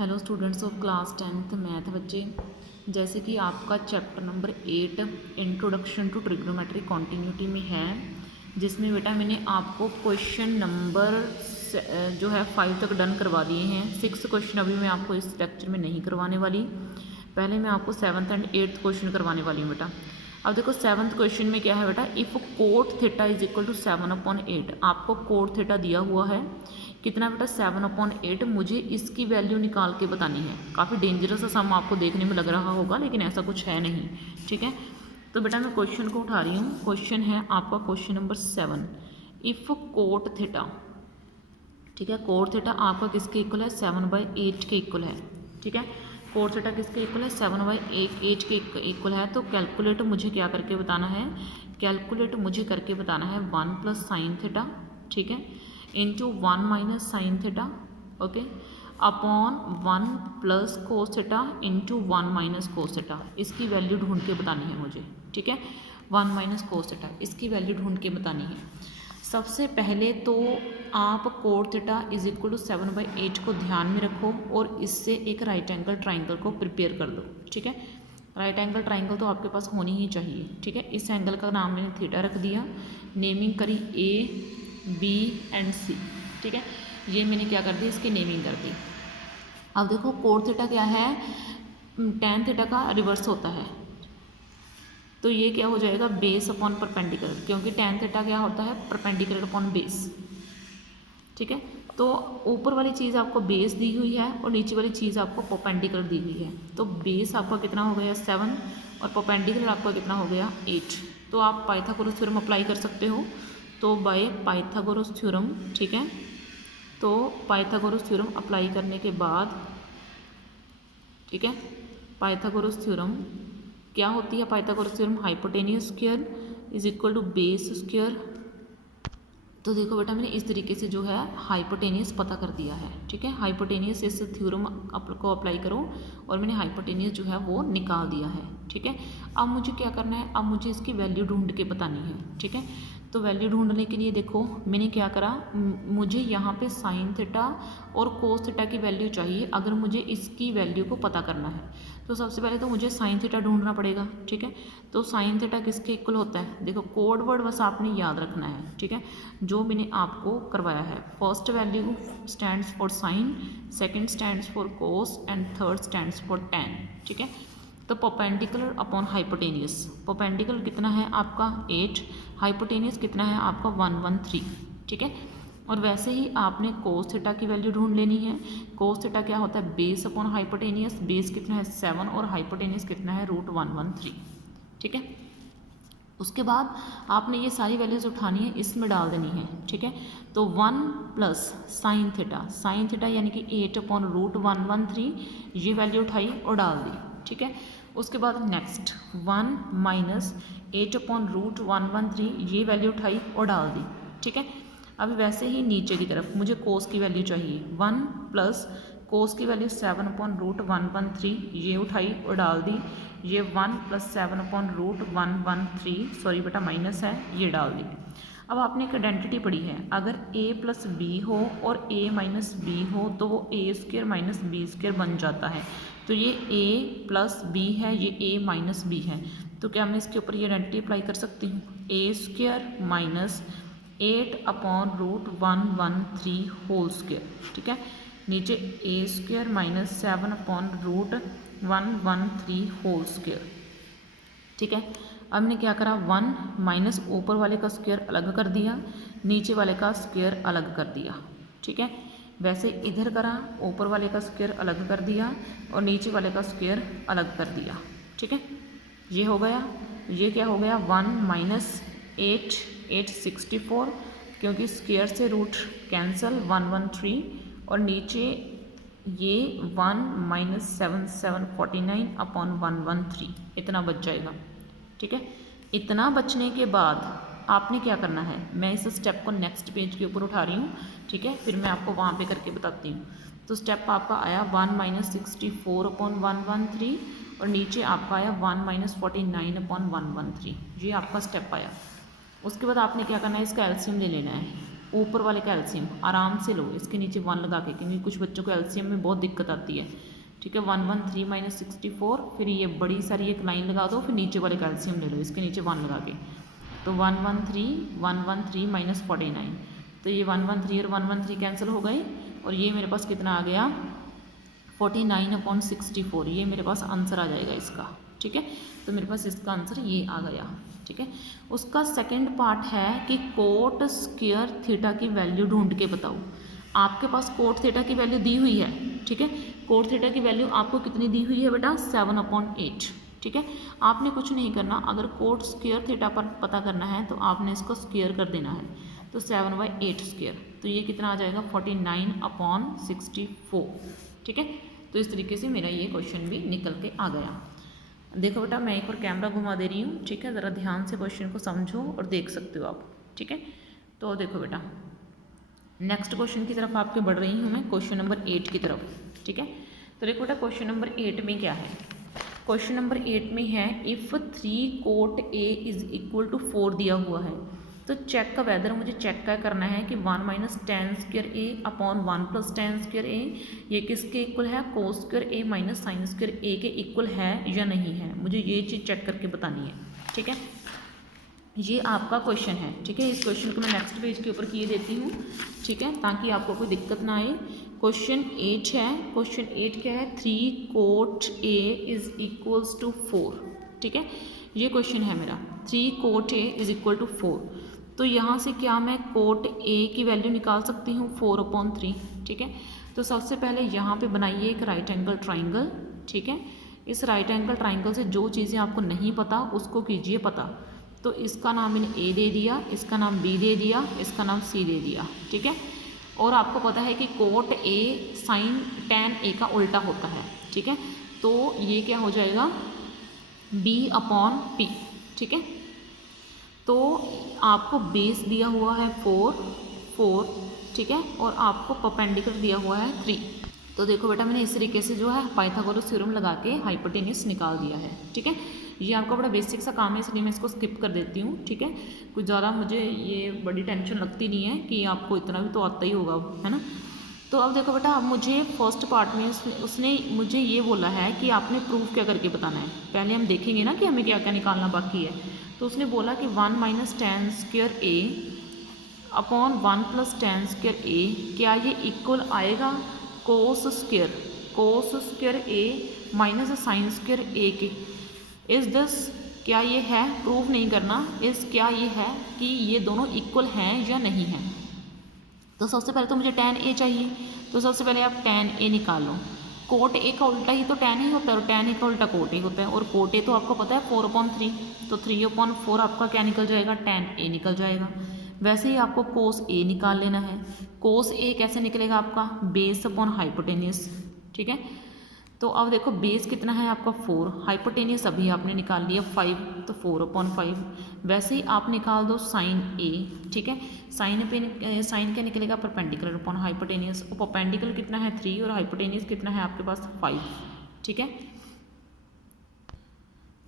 Hello students of class 10th math बच्चे, जैसे कि आपका chapter number 8 introduction to trigonometry continuity में है, जिसमें बेटा मैंने आपको क्वेश्चन नंबर जो है 5 तक डन करवा दिए हैं। 6 क्वेश्चन अभी मैं आपको इस लेक्चर में नहीं करवाने वाली, पहले मैं आपको 7th एंड 8th क्वेश्चन करवाने वाली हूँ बेटा। अब देखो 7th क्वेश्चन में क्या है बेटा, if cot theta is equal to 7/8। आपको कोट थीटा दिया हुआ है कितना बेटा 7/8। मुझे इसकी वैल्यू निकाल के बतानी है। काफ़ी डेंजरस सम आपको देखने में लग रहा होगा, लेकिन ऐसा कुछ है नहीं, ठीक है। तो बेटा मैं क्वेश्चन को उठा रही हूँ। क्वेश्चन है आपका question number 7। If cot theta, ठीक है, कोट थीटा आपका किसके इक्वल है 7/8 के इक्वल है, ठीक है। कोट थीटा किसके इक्वल है 7/8 के इक्वल है। तो कैलकुलेट मुझे क्या करके बताना है, कैलकुलेट मुझे करके बताना है 1 + sin थीटा, ठीक है, into 1 - sin theta, okay, upon 1 + cos theta into 1 - cos theta. इसकी वैल्यू ढूंढ के बतानी है मुझे, ठीक है। 1 - cos थीटा इसकी वैल्यू ढूंढ के बतानी है। सबसे पहले तो आप cot theta is equal to 7/8 को ध्यान में रखो और इससे एक राइट एंगल ट्राइंगल को प्रिपेयर कर दो, ठीक है। राइट एंगल ट्राइंगल तो आपके पास होनी ही चाहिए, ठीक है। इस एंगल का नाम मैंने थीटा रख दिया, नेमिंग करी A B एंड C, ठीक है। ये मैंने क्या कर दी, इसकी नेमिंग कर दी। अब देखो कोट थीटा क्या है, tan थीटा का रिवर्स होता है, तो ये क्या हो जाएगा बेस अपॉन परपेंडिकुलर, क्योंकि tan थीटा क्या होता है परपेंडिकुलर अपॉन बेस, ठीक है। तो ऊपर वाली चीज़ आपको बेस दी हुई है और नीचे वाली चीज़ आपको परपेंडिकुलर दी हुई है। तो बेस आपका कितना हो गया 7 और परपेंडिकुलर आपका कितना हो गया 8। तो आप पाइथागोरस थ्योरम अप्लाई कर सकते हो। तो बाय पाइथागोरस थ्योरम, ठीक है, तो पाइथागोरस थ्योरम अप्लाई करने के बाद, ठीक है, पाइथागोरस थ्योरम क्या होती है, Pythagoras theorem hypotenuse square is equal to base square. तो देखो बेटा मैंने इस तरीके से जो है हाइपोटेनियस पता कर दिया है, ठीक है। हाइपोटेनियस इस थ्योरम को अप्लाई करो और मैंने हाइपोटेनियस जो है वो निकाल दिया है, ठीक है। अब मुझे क्या करना है, अब मुझे इसकी वैल्यू ढूंढ के बतानी है, ठीक है। तो वैल्यू ढूंढने के लिए देखो मैंने क्या करा, मुझे यहाँ पे साइन थीटा और कोस थीटा की वैल्यू चाहिए अगर मुझे इसकी वैल्यू को पता करना है। तो सबसे पहले तो मुझे साइन थीटा ढूंढना पड़ेगा, ठीक है। तो साइन थीटा किसके इक्वल होता है, देखो कोड वर्ड बस आपने याद रखना है, ठीक है, जो मैंने आपको करवाया है। First value stands for sine, second stands for cos and third stands for tan, ठीक है। तो परपेंडिकुलर अपॉन हाइपोटेनियस, परपेंडिकुलर कितना है आपका 8, हाइपोटेनियस कितना है आपका 113, ठीक है। और वैसे ही आपने कोस थीटा की वैल्यू ढूंढ लेनी है। कोस थीटा क्या होता है बेस अपॉन हाइपोटेनियस, बेस कितना है 7 और हाइपोटेनियस कितना है √113, ठीक है। उसके बाद आपने ये सारी वैल्यूज उठानी है, इसमें डाल देनी है, ठीक है। तो 1 + साइन थीटा, साइन थीटा यानी कि 8/√113, ये वैल्यू उठाई और डाल दी, ठीक है। उसके बाद नेक्स्ट 1 - 8/√113, ये वैल्यू उठाई और डाल दी, ठीक है। अभी वैसे ही नीचे की तरफ मुझे कोस की वैल्यू चाहिए, 1 + कोस की वैल्यू 7/√113, ये उठाई और डाल दी। ये 1 + 7/√113, सॉरी बेटा माइनस है, ये डाल दी। अब आपने एक आइडेंटिटी पढ़ी है, अगर a + b हो और a - b हो तो वो a² - b² बन जाता है। तो ये a + b है, ये a - b है, तो क्या मैं इसके ऊपर ये आइडेंटिटी अप्लाई कर सकती हूँ, a² - 8/√113 होल स्क्वायर, ठीक है। नीचे a² - 7/√113 होल स्क्वायर, ठीक है। अब मैंने क्या करा 1 माइनस ऊपर वाले का स्क्वायर अलग कर दिया, नीचे वाले का स्क्वायर अलग कर दिया, ठीक है। वैसे इधर करा, ऊपर वाले का स्क्वायर अलग कर दिया और नीचे वाले का स्क्वायर अलग कर दिया, ठीक है। ये हो गया, ये क्या हो गया 1 - 8 क्योंकि स्क्वायर से रूट कैंसल 113 और नीचे ये 1 - 7749/113 इतना बच जाएगा, ठीक है। इतना बचने के बाद आपने क्या करना है, मैं इस स्टेप को नेक्स्ट पेज के ऊपर उठा रही हूँ, ठीक है, फिर मैं आपको वहाँ पे करके बताती हूँ। तो स्टेप आपका आया 1 - 64/113 और नीचे आपका आया 1 - 49/113, ये आपका स्टेप आया। उसके बाद आपने क्या करना है, इसका एलसीएम ले लेना है, ऊपर वाले का एलसीएम आराम से लो, इसके नीचे 1 लगा के, क्योंकि कुछ बच्चों को एलसीएम में बहुत दिक्कत आती है। ठीक है, 113 माइनस 64, फिर ये बड़ी सारी एक लाइन लगा दो, फिर नीचे वाले का एलसीएम ले लो, इसके नीचे 1 लगा के, तो 113 माइनस 49, तो ये 113 और 113 कैंसिल हो गए, और ये मेरे पास कितना आ गया 49/64, ये मेरे पास आंसर आ जाएगा इसका। ठीक है, तो मेरे पास इसका आंसर ये आ गया। ठीक है, उसका सेकंड पार्ट है कि कोट स्क्वायर थीटा की वैल्यू ढूंढ के बताओ। आपके पास कोट थीटा की वैल्यू दी हुई है। ठीक है, कोट थीटा की वैल्यू आपको कितनी दी हुई है बेटा 7/8। ठीक है, आपने कुछ नहीं करना, अगर कोट स्क्वायर थीटा पर पता करना है तो आपने इसको स्क्वायर कर देना है, तो 7/8 स्क्वायर, तो ये कितना आ जाएगा 49/64। ठीक है, तो इस तरीके से मेरा ये क्वेश्चन भी निकल के आ गया। देखो बेटा मैं एक बार कैमरा घुमा दे रही हूँ। ठीक है, ज़रा ध्यान से क्वेश्चन को समझो और देख सकते हो आप। ठीक है, तो देखो बेटा नेक्स्ट क्वेश्चन की तरफ आपके बढ़ रही हूँ मैं, क्वेश्चन नंबर 8 की तरफ। ठीक है, तो देखो बेटा क्वेश्चन नंबर 8 में क्या है। क्वेश्चन नंबर 8 में है if 3 cot A is equal to 4 दिया हुआ है, तो चेक का वेदर मुझे चेक का करना है कि 1 माइनस टेन स्क्वायर ए अपॉन 1 प्लस टेन स्क्वायर ए ये किसके इक्वल है, कोस स्क्वायर ए माइनस साइन स्क्वायर ए के इक्वल है या नहीं है, मुझे ये चीज़ चेक करके बतानी है। ठीक है, ये आपका क्वेश्चन है। ठीक है, इस क्वेश्चन को मैं नेक्स्ट पेज के ऊपर किए देती हूँ। ठीक है, ताकि आपको कोई दिक्कत ना आए। क्वेश्चन 8 है, क्वेश्चन 8 क्या है 3 cot A is equals to 4। ठीक है, ये क्वेश्चन है मेरा 3 cot A is equal to 4। तो यहाँ से क्या मैं कोट ए की वैल्यू निकाल सकती हूँ 4/3। ठीक है, तो सबसे पहले यहाँ पे बनाइए एक राइट एंगल ट्राइंगल। ठीक है, इस राइट एंगल ट्राइंगल से जो चीज़ें आपको नहीं पता उसको कीजिए पता। तो इसका नाम मैंने ए दे दिया, इसका नाम बी दे दिया, इसका नाम सी दे दिया। ठीक है, और आपको पता है कि cot A sign tan A का उल्टा होता है। ठीक है, तो ये क्या हो जाएगा B/P। ठीक है, तो आपको बेस दिया हुआ है 4। ठीक है, और आपको परपेंडिकुलर दिया हुआ है 3। तो देखो बेटा मैंने इस तरीके से जो है पाइथागोरस थ्योरम लगा के हाइपोटेन्यूज निकाल दिया है। ठीक है, ये आपका बड़ा बेसिक सा काम है, इसलिए मैं इसको स्किप कर देती हूँ। ठीक है, कुछ ज़्यादा मुझे ये बड़ी टेंशन लगती नहीं है कि आपको इतना भी तो आता ही होगा, है ना। तो अब देखो बेटा, अब मुझे फर्स्ट पार्ट में उसने मुझे ये बोला है कि आपने प्रूफ क्या करके बताना है। पहले हम देखेंगे ना कि हमें क्या क्या निकालना बाकी है। तो उसने बोला कि 1 माइनस टेन स्क्वायर ए अपॉन 1 प्लस टेन स्क्वायर ए, क्या ये इक्वल आएगा कोस स्क्वायर ए माइनस साइन स्क्वायर ए के। इस दिस क्या ये है, प्रूफ नहीं करना, इस क्या ये है कि ये दोनों इक्वल हैं या नहीं हैं। तो सबसे पहले तो मुझे tan ए चाहिए, तो सबसे पहले आप tan ए निकाल लो। कोट ए का उल्टा ही तो tan ही होता है और tan ए का उल्टा कोट ए होता है, और कोट ए तो आपको पता है 4/3, तो 3/4 आपका क्या निकल जाएगा tan ए निकल जाएगा। वैसे ही आपको कोस ए निकाल लेना है। कोस ए कैसे निकलेगा आपका बेस अपॉन हाइपोटेन्यूस। ठीक है, तो अब देखो बेस कितना है आपका 4, हाइपोटेनियस अभी आपने निकाल लिया 5, तो 4/5। वैसे ही आप निकाल दो साइन ए। ठीक है, साइन क्या निकलेगा परपेंडिकुलर अपॉन हाइपोटेनियस, और परपेंडिकुलर कितना है 3 और हाइपोटेनियस कितना है आपके पास 5। ठीक है,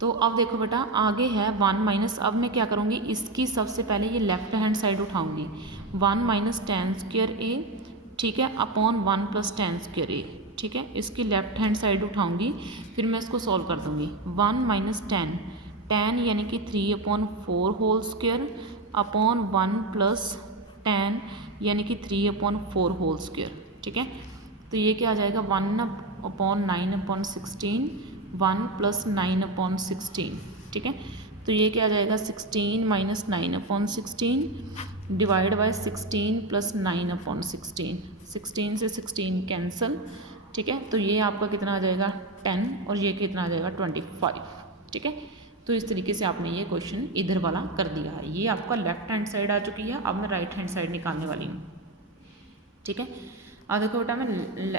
तो अब देखो बेटा आगे है 1 माइनस, अब मैं क्या करूँगी इसकी सबसे पहले ये लेफ्ट हैंड साइड उठाऊँगी 1 माइनस टेन स्क्वायर ए। ठीक है, upon 1 plus ten square A. ठीक है, इसकी लेफ्ट हैंड साइड उठाऊंगी, फिर मैं इसको सॉल्व कर दूंगी। 1 माइनस टेन यानी कि 3/4 whole square upon 1 plus tan यानी कि 3/4 होल स्क्वायर। ठीक है, तो ये क्या आ जाएगा 1/9/16, 1 प्लस 9/16। ठीक है, तो ये क्या आ जाएगा 16 माइनस 9/16 डिवाइड बाय 16 प्लस 9/16। 16 से 16 कैंसल। ठीक है, तो ये आपका कितना आ जाएगा 10 और ये कितना आ जाएगा 25। ठीक है, तो इस तरीके से आपने ये क्वेश्चन इधर वाला कर दिया है। ये आपका लेफ्ट हैंड साइड आ चुकी है, अब मैं राइट हैंड साइड निकालने वाली हूँ। ठीक है, अब देखो बेटा मैं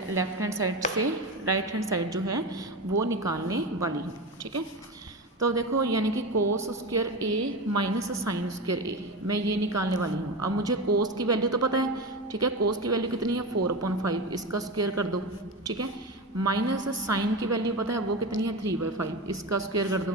लेफ्ट हैंड साइड से राइट हैंड साइड जो है वो निकालने वाली हूँ। ठीक है, तो देखो यानी कि कोस स्क्वायर ए माइनस साइन स्क्वायर ए, मैं ये निकालने वाली हूँ। अब मुझे कोस की वैल्यू तो पता है। ठीक है, कोस की वैल्यू कितनी है 4/5, इसका स्क्वायर कर दो। ठीक है, माइनस साइन की वैल्यू पता है वो कितनी है 3/5, इसका स्क्वायर कर दो।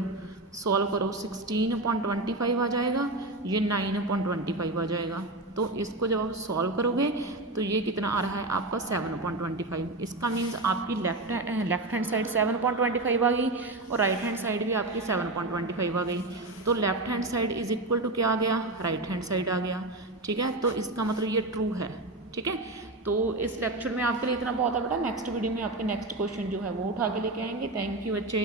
सॉल्व करो 16/25 आ जाएगा, ये 9/25 आ जाएगा। तो इसको जब आप सॉल्व करोगे तो ये कितना आ रहा है आपका 7/25। इसका मीन्स आपकी लेफ्ट हैंड साइड 7/25 आ गई और राइट हैंड साइड भी आपकी 7/25 आ गई। तो left hand side is equal to क्या आ गया, राइट हैंड साइड आ गया। ठीक है, तो इसका मतलब ये ट्रू है। ठीक है, तो इस लेक्चर में आपके लिए इतना बहुत है बेटा। नेक्स्ट वीडियो में आपके नेक्स्ट क्वेश्चन जो है वो उठा के लेके आएंगे। थैंक यू बच्चे।